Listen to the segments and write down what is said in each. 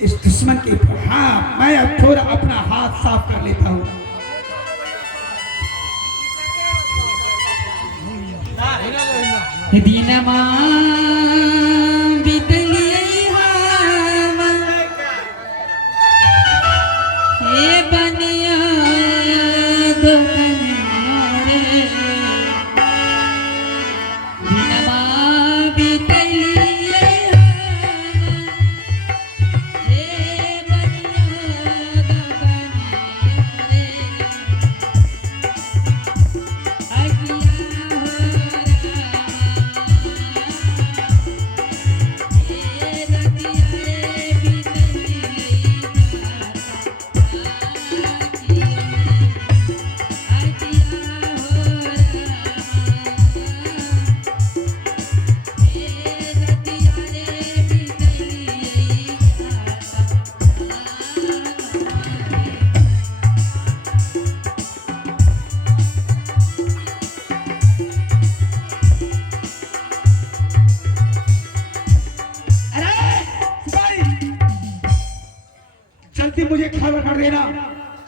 इस दुश्मन के हाँ मैं अब थोड़ा अपना हाथ साफ कर लेता हूँ। दीनमा मुझे खबर कर देना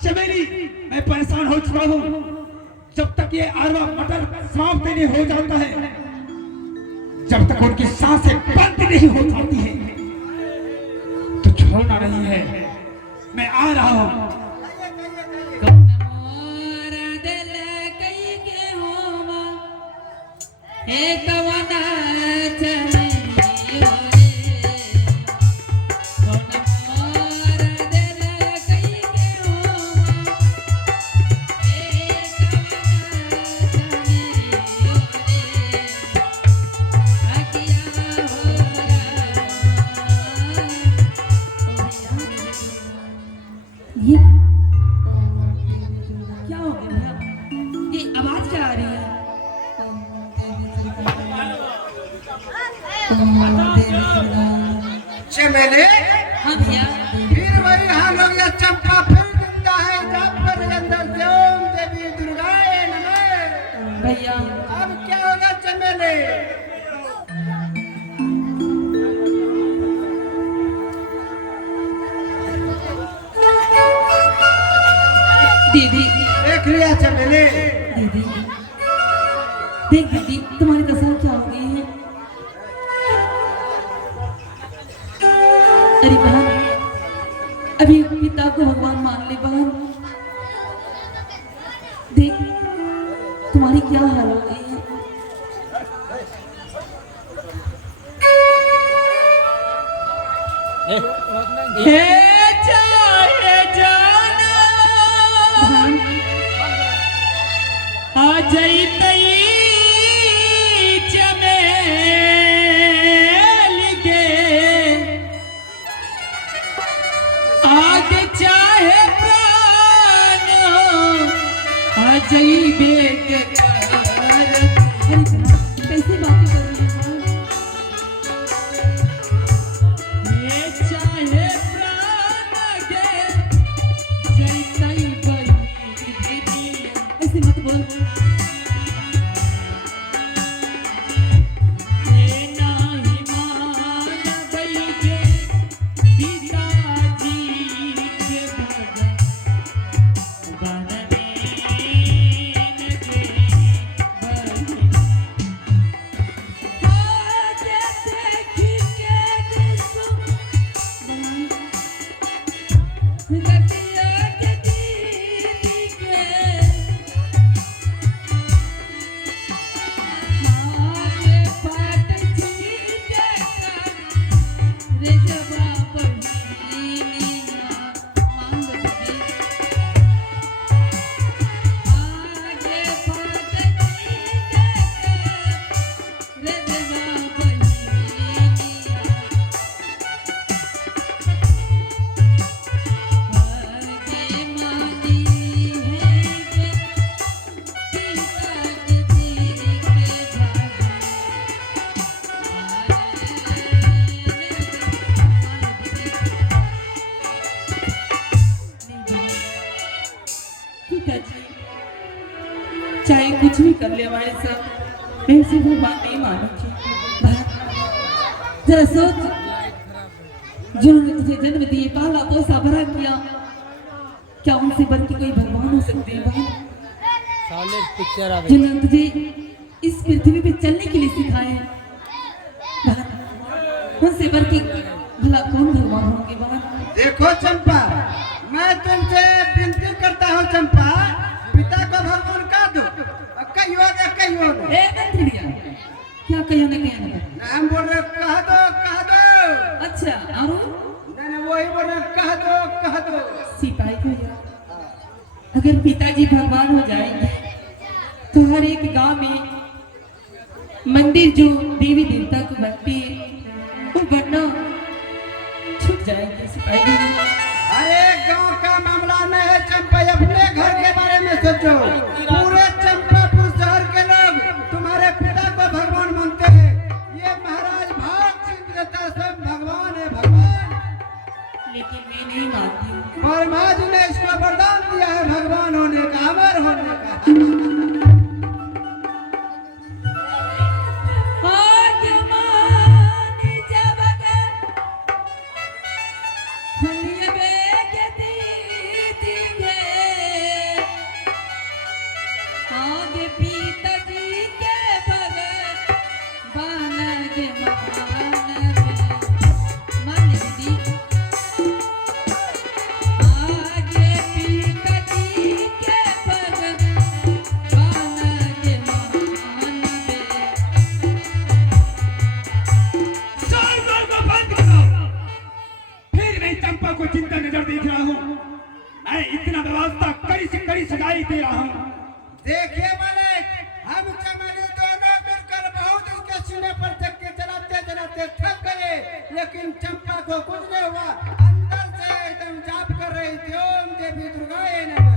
चमेली, मैं परेशान हो चुका हूँ। जब तक ये अरवा मटर समाप्त नहीं हो जाता है, जब तक उनकी सांसें बंद नहीं हो जाती है, तो छोड़ना नहीं है। मैं आ रहा हूँ। ये क्या हो गया? ये आवाज क्या आ रही है? चमेली, हाँ भैया, फिर वही हाल हो गया। चंपा फिर जिंदा है। जब पर अंदर से ओम देवी दुर्गाए नमः। भैया अब क्या होगा चमेली? दीदी, देख लिया चमेली? दीदी देख दीदी, तुम्हारी दशा क्या हो गई है? अरे बहन, अभी पिता को भगवान मान ले बहन। देख तुम्हारी क्या हाल हो गई है। कैसी बातें कर रही है? ऐसे मत बोल। बोले हमारे साथ ऐसी वो बात नहीं मानूंगी। जरा सोच, जिन्होंने तुझे जन्म दिए, पाला पोसा बड़ा किया, क्या उनसे बढ़ के कोई भगवान हो सकते हैं बहन? जिन्होंने तुझे इस पृथ्वी पे चलने के लिए सिखाया है बहन, उनसे बढ़ के भला कौन भगवान होंगे बहन? देखो चंपा, मैं तुमसे विनती करता हूँ चंपा, पिता को भगवान कह दो। कहीं और ए मंत्री भैया, क्या कहियो ना कहियो ना? हम बोल रहे कह दो कह दो। अच्छा और नहीं वही बोल रहे कह दो। सिपाही भैया, अगर पिताजी भगवान हो जाएंगे तो हर एक गांव में मंदिर जो देवी देवता को बनती है वो बनना छूट जाएंगे सिपाही भैया। अरे गांव का मामला नहीं है चंपा, अपने घर के बारे में सोचो। पूरे चंपापुर शहर के लोग तुम्हारे पिता को भगवान मानते हैं। ये महाराज भाग सिंह देता सब भगवान है भगवान, लेकिन मैं नहीं मानती। ब्रह्मा जी ने इसको वरदान दिया है भगवान होने का, अमर होने का। देखिए मालिक, हम चमेली दोनों मिलकर बहुत इसके सीने पर चक्के चलाते थक गए, लेकिन चंपा को कुछ नहीं हुआ। अंदर से एकदम जाप कर रही थी, ओम देवी दुर्गाए नमः।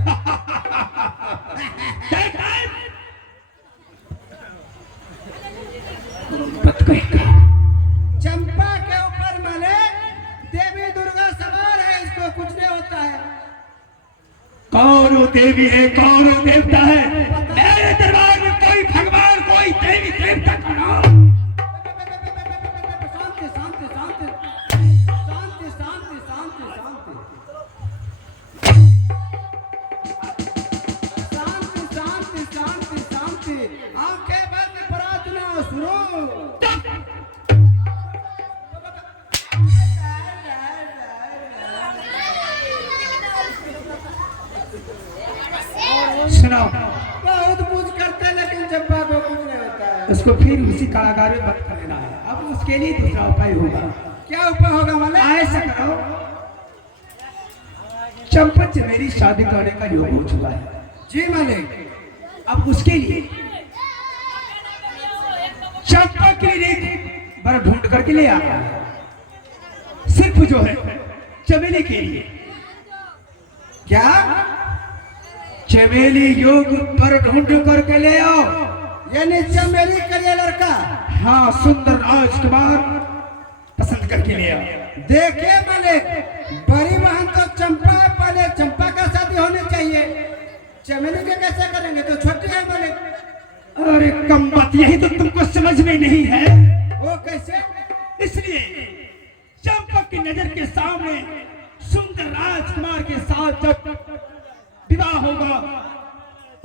चंपा के ऊपर मालिक देवी दुर्गा सवार है, इसको कुछ नहीं होता है। कौन वो देवी है, कौन वो देवता है? मेरे दरबार में कोई भगवान, कोई देवी देवता का नाम। शांति शांति शांति शांति शांति शांति शांति शांति शांति शांति, आंखें बंद, प्रार्थना शुरू। सुनाओ, बहुत कुछ करते लेकिन चंपा को कुछ नहीं होता है। उसको फिर उसी कारागार में बंद कर देना है। अब उसके लिए दूसरा उपाय होगा। क्या उपाय होगा मालिक? ऐसा करो, चंपा से मेरी शादी करने का योग हो चुका है। जी मालिक। अब उसके लिए चंपा के लिए बड़ा ढूंढ करके ले आता है। सिर्फ जो है चमेली के लिए। क्या चमेली योग पर ढूंढ करके ले आओ। यानी चमेली के लिए लड़का? हाँ, सुंदर राजकुमार पसंद करके ले आओ। देखिए मालिक, बड़ी बहन तो चंपा है, पहले चंपा का शादी होनी चाहिए। चमेली के कैसे करेंगे, तो छोटी है मालिक। अरे कम बात, यही तो तुमको समझ में नहीं है। वो कैसे? इसलिए चंपा की नजर के सामने सुंदर राजकुमार के साथ जब विवाह होगा,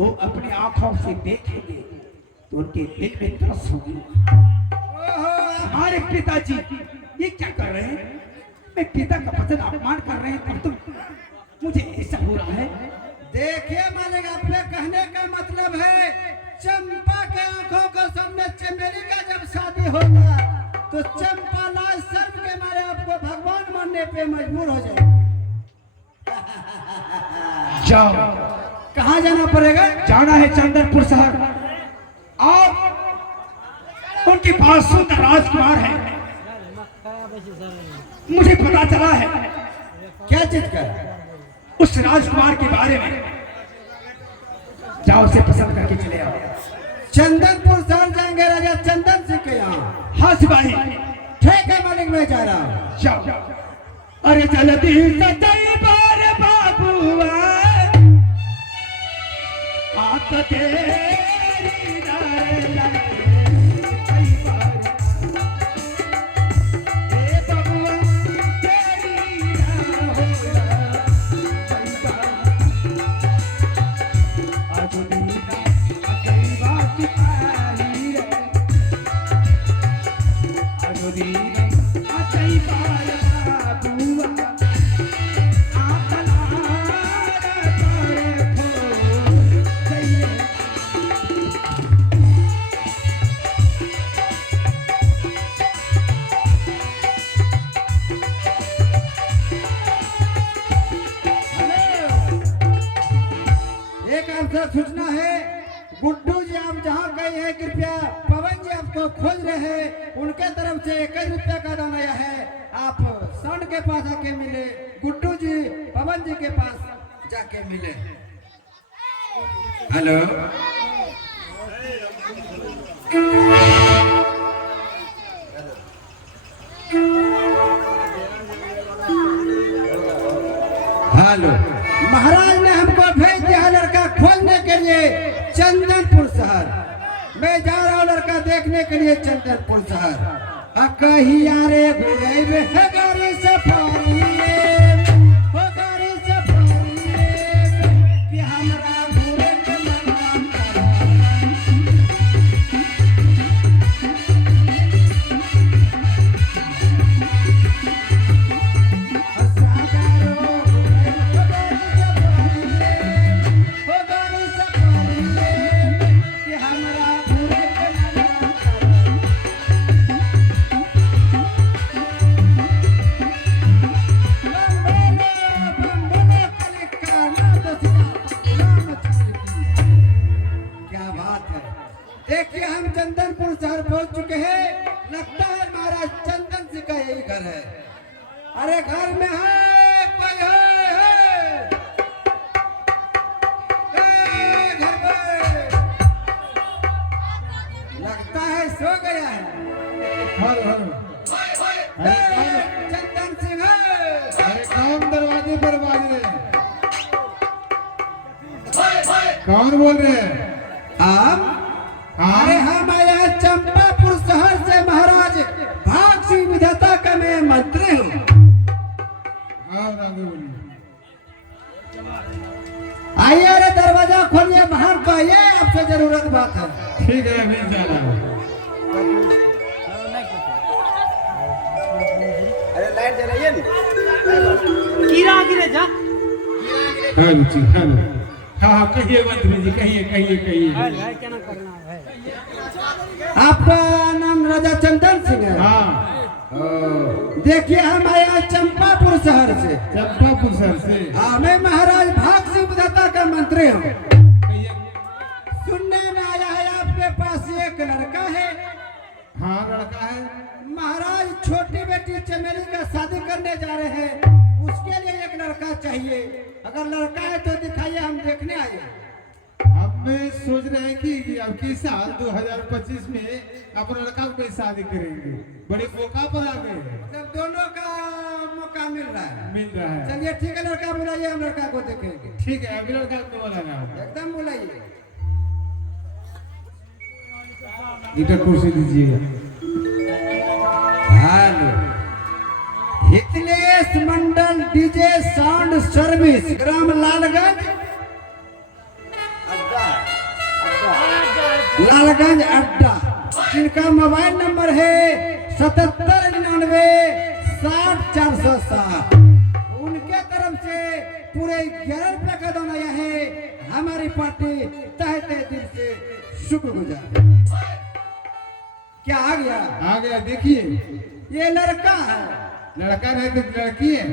वो अपनी आंखों से देखेंगे तो उनके दिल में तरस होगी। हमारे पिताजी ये क्या कर रहे हैं? मैं पिता का वचन अपमान कर रहे हैं, तब तुम मुझे ऐसा हो रहा है। देखिए मालिक, अपने कहने का मतलब है चंपा के आंखों के सामने चमेली का जब शादी होगा तो चंपा लाल शर्म के मारे आपको भगवान मानने पे मजबूर हो जाएगी। जाओ। कहाँ जाना पड़ेगा? जाना है चंदनपुर शहर, और उनके पास सुंदर राजकुमार है। मुझे पता चला है। क्या चीज का? उस राजकुमार के बारे में। जाओ, उसे पसंद करके चले आओ। चंदनपुर शहर जाएंगे राजा चंदन सिंह के यहाँ? हाँ सिपाही। ठीक है मालिक, मैं जा रहा हूँ। जाओ। अरे जल्दी सच्चाई बार बाबुआ, आप तेरी अचई पार बाबुआ आतलार पाए खो जइए एक आपसे सूचना है, गुड्डू जी आप जहाँ गए हैं कृपया पवन जी आपको खोज रहे हैं, उनके तरफ से 1 रुपया का दान आया है। आप सन के पास आके मिले, गुड्डू जी पवन जी के पास जाके मिले। हेलो हेलो, महाराज ने हमको भेज दिया लड़का खोजने के लिए चंदनपुर शहर। मैं जा रहा हूँ लड़का देखने के लिए चंदनपुर शहर। कहिया रे गुरैब है गाड़ी सफारी हो गाड़ी सफारी कि हमरा घूरे के मन देखिए हम चंदनपुर शहर पहुंच चुके हैं। लगता है महाराज चंदन सिंह का यही घर है। अरे घर में है कोई है? घर में लगता है सो गया है। चंदन सिंह है। कौन दरवाजे पर बाज रहे हैं? कौन बोल रहे हैं आप? अरे हम आया चंपापुर शहर से महाराज भाग सिंह विधाता का मैं मंत्री हूँ। आगे बोलिए। आइए, अरे दरवाजा खोलिए, बाहर को आइए, आपसे जरूरत बात है। ठीक है अभी जाना है। अरे लाइट जलाइए ना। गिरा गिरे जा हेलो जी हेलो। हाँ कहिए मंत्री जी, कहिए कहिए कहिए। आपका नाम राजा चंदन सिंह है? हाँ देखिए हम आया चंपापुर शहर से। चंपापुर शहर से? हाँ, मैं महाराज भाग सिंह विधाता का मंत्री हूँ। कहिए। सुनने में आया है आपके पास एक लड़का है। हाँ लड़का है। महाराज छोटी बेटी चमेली का शादी करने जा रहे हैं, उसके लिए एक लड़का चाहिए। अगर लड़का है तो दिखाइए, हम देखने आए। हम सोच रहे हैं कि अब की साल 2025 में अपने लड़का को शादी करेंगे। बड़े मौका पर आ गए हैं। जब दोनों का मौका मिल रहा है। मिल रहा है। चलिए ठीक है, लड़का बुलाइए, हम लड़का को देखेंगे। ठीक है अभी लड़का को बुलाना है। एकदम बुलाइए। इधर कुर्सी दीजिएगा। हेलो, हितलेश मंडल डीजे साउंड सर्विस, ग्राम लालगंज लालगंज अड्डा। जिनका मोबाइल नंबर है 7799 60 उनके तरफ से पूरे 11 रुपए का दान आया है। हमारी पार्टी तहे तहे दिल से शुक्रगुजार। क्या आ गया? आ गया देखिए। ये लड़का है। लड़का नहीं तो लड़की है।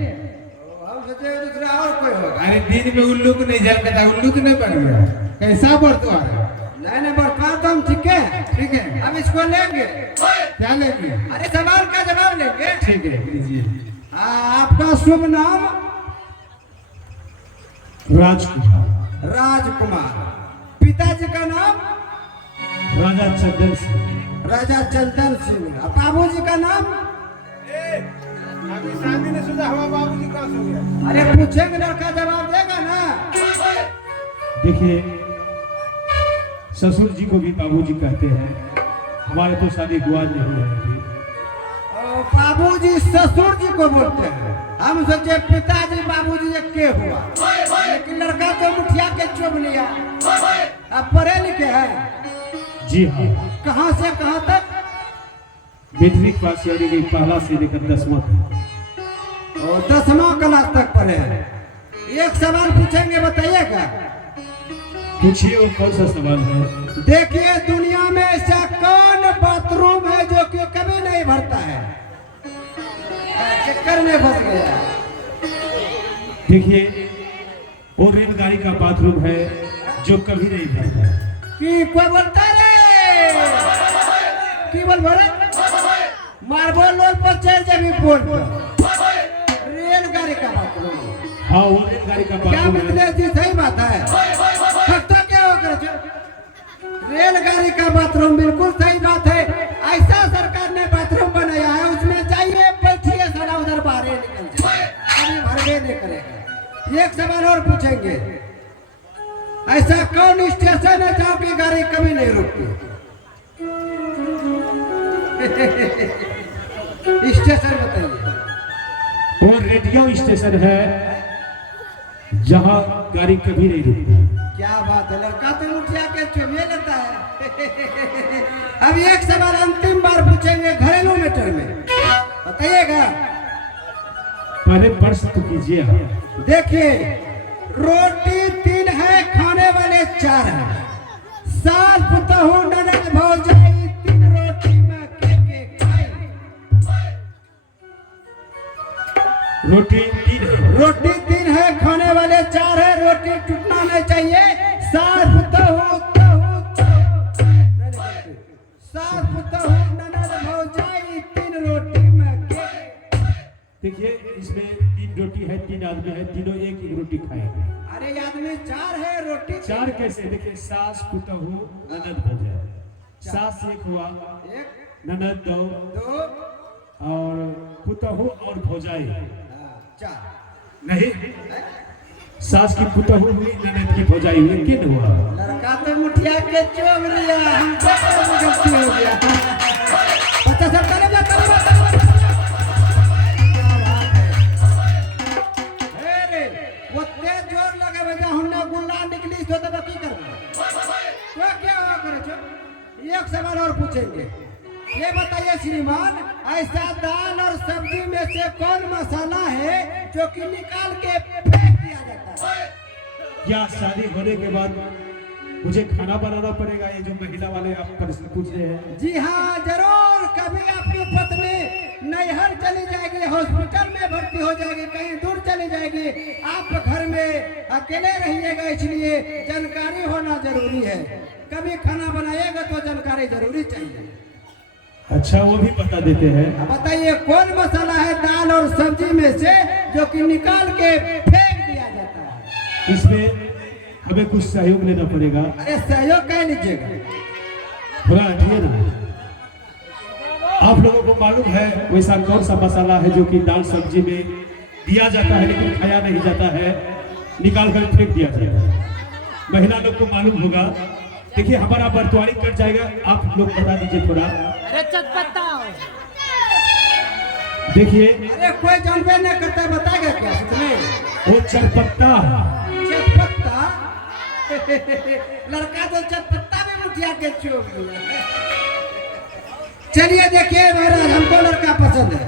हम सोचे दूसरा और कोई होगा। अरे दिन में उल्लू को नहीं झलकता, उल्लू तो नहीं बन गया। कैसा बढ़ आ रहा है? नहीं बरसात तो हम ठीक है। ठीक है अब इसको लेंगे। क्या लेंगे? अरे सवाल का जवाब लेंगे। ठीक है लीजिए। आपका शुभ नाम? राजकुमार। राजकुमार। पिताजी का नाम? राजा चंदन सिंह। राजा चंदन सिंह। बाबू जी का नाम? अभी शादी ने सुधा हुआ बाबू जी पास हो गया। अरे पूछेंगे, लड़का जवाब देगा ना। देखिए, ससुर जी को भी बाबूजी कहते हैं। हमारे तो शादी हुआ नहीं है अभी। बाबूजी ससुर जी को बोलते हैं। हम सोचे पिताजी बाबूजी एक के हुआ, लेकिन लड़का तो मुखिया के चुम लिया। अब पढ़े लिखे हैं? जी हाँ। कहाँ से कहाँ तक? मैट्रिक पास यानी कि पहला से लेकर 10वां तक। और 10वां क्लास तक पढ़े हैं। एक सवाल पूछेंगे, बताइएगा। पूछिए, और कौन सा सवाल है? देखिए, दुनिया में ऐसा कौन बाथरूम है जो कि कभी नहीं भरता है? चक्कर में फंस गया। देखिए, वो रेलगाड़ी का बाथरूम है जो कभी नहीं भरता। कि कोई बोलता रे की बोल भरे मार्बल रोड पर चढ़ जाबी पोल पर। रेलगाड़ी का बाथरूम। हाँ, वो रेलगाड़ी का क्या बाथरूम है। मतलब जी सही बात है। तो क्या हो कर रेलगाड़ी का बाथरूम बिल्कुल सही बात है। ऐसा सरकार ने बाथरूम बनाया है, उसमें जाइए बैठिए, सारा उधर बाहर निकल जाए, कभी भरवे नहीं करेगा। एक सवाल और पूछेंगे, ऐसा कौन स्टेशन है जहाँ की गाड़ी कभी नहीं रुकती? स्टेशन बताइए। वो रेडियो स्टेशन है जहाँ गाड़ी कभी नहीं रुकती। क्या बात है, लड़का तो मुठिया के चुमिए लेता है। अब एक सवाल अंतिम बार पूछेंगे घरेलू मैटर में, बताइएगा। पहले प्रश्न तो कीजिए। देखिए, रोटी 3 है, खाने वाले 4 हैं। सास पुतहु ननद भौजाई 3 रोटी में के खाई। रोटी 3 है। रोटी 3 है, खाने वाले 4 है, रोटी टूटना नहीं चाहिए। सास पुतहु सास पुतहु ननद भौजाई 3 रोटी में के। देखिए, इसमें 3 रोटी है, 3 आदमी है, तीनों एक एक रोटी खाएंगे। अरे आदमी 4 है, रोटी 4 कैसे? देखिए, सास पुतहु ननद भौजाई। सास 1 हुआ, 1 ननद 2 2 और पुतहु और भौजाई 4। नहीं, सास की पुतहु हुई, ननद की भौजाई हुई, किन हुआ? लड़का तो मुठिया के चोम लिया, हमको तो गलती हो गया। बच्चा सब चले जा, चले जा, चले जा। अरे वो तेज जोर लगे बजा, हमने गुल्ला निकली तो तब की करना तो क्या हुआ करे छो? एक सवाल और पूछेंगे, ये बताइए श्रीमान, ऐसा दाल और सब्जी में से कौन मसाला है जो कि निकाल के फेंक दिया जाता है? क्या शादी होने के बाद मुझे खाना बनाना पड़ेगा? ये जो महिला वाले आप प्रश्न पूछ रहे हैं। जी हाँ, जरूर। कभी आपकी पत्नी नैहर चली जाएगी, हॉस्पिटल में भर्ती हो जाएगी, कहीं दूर चली जाएगी, आप घर में अकेले रहिएगा, इसलिए जानकारी होना जरूरी है। कभी खाना बनाइएगा तो जानकारी जरूरी चाहिए। अच्छा, वो भी बता देते हैं। अब बताइए, कौन मसाला है दाल और सब्जी में से जो कि निकाल के फेंक दिया जाता है? इसमें हमें कुछ सहयोग लेना पड़ेगा। अरे सहयोग कह लीजिएगा। थोड़ा हटिए ना। आप लोगों को मालूम है वैसा कौन सा मसाला है जो कि दाल सब्जी में दिया जाता है लेकिन खाया नहीं जाता है, निकाल कर फेंक दिया जाता है? महिला लोग को मालूम होगा। देखिए, हमारा बर्तवारी कट जाएगा, आप लोग बता दीजिए थोड़ा। अरे चटपटा। देखिए, अरे कोई जानबे नहीं करता, बताएगा क्या इसमें? वो चरपत्ता है। चटपटा। लड़का तो चटपटा में मुठिया के चोम लिया। चलिए देखिए महाराज, हमको लड़का पसंद है।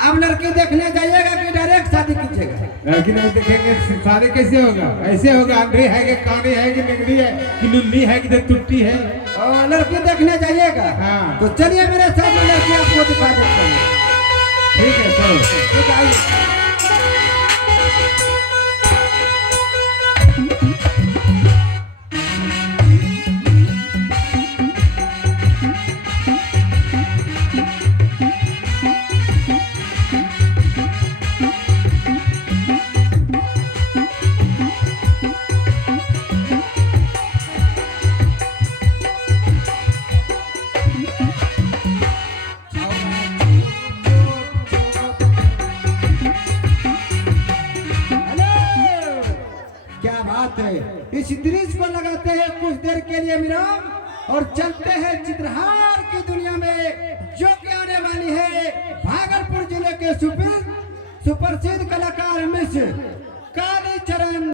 अब लड़की देखने जाइएगा कि डायरेक्ट शादी कीजिएगा? लड़की नहीं देखेंगे, शादी कैसे होगा? ऐसे होगा, अंधी है कि कानी है कि निगली है कि लुल्ली है कि टुट्टी है। और लड़की देखने जाइएगा? हाँ। तो चलिए मेरे साथ में, लड़की आपको दिखा देता हूँ। ठीक है, चलो। ठीक है, आइए। इस दृश्य को लगाते हैं कुछ देर के लिए विराम और चलते हैं चित्रहार की दुनिया में, जो कि आने वाली है भागलपुर जिले के सुप्रसिद्ध कलाकार मिश्र कालीचरण।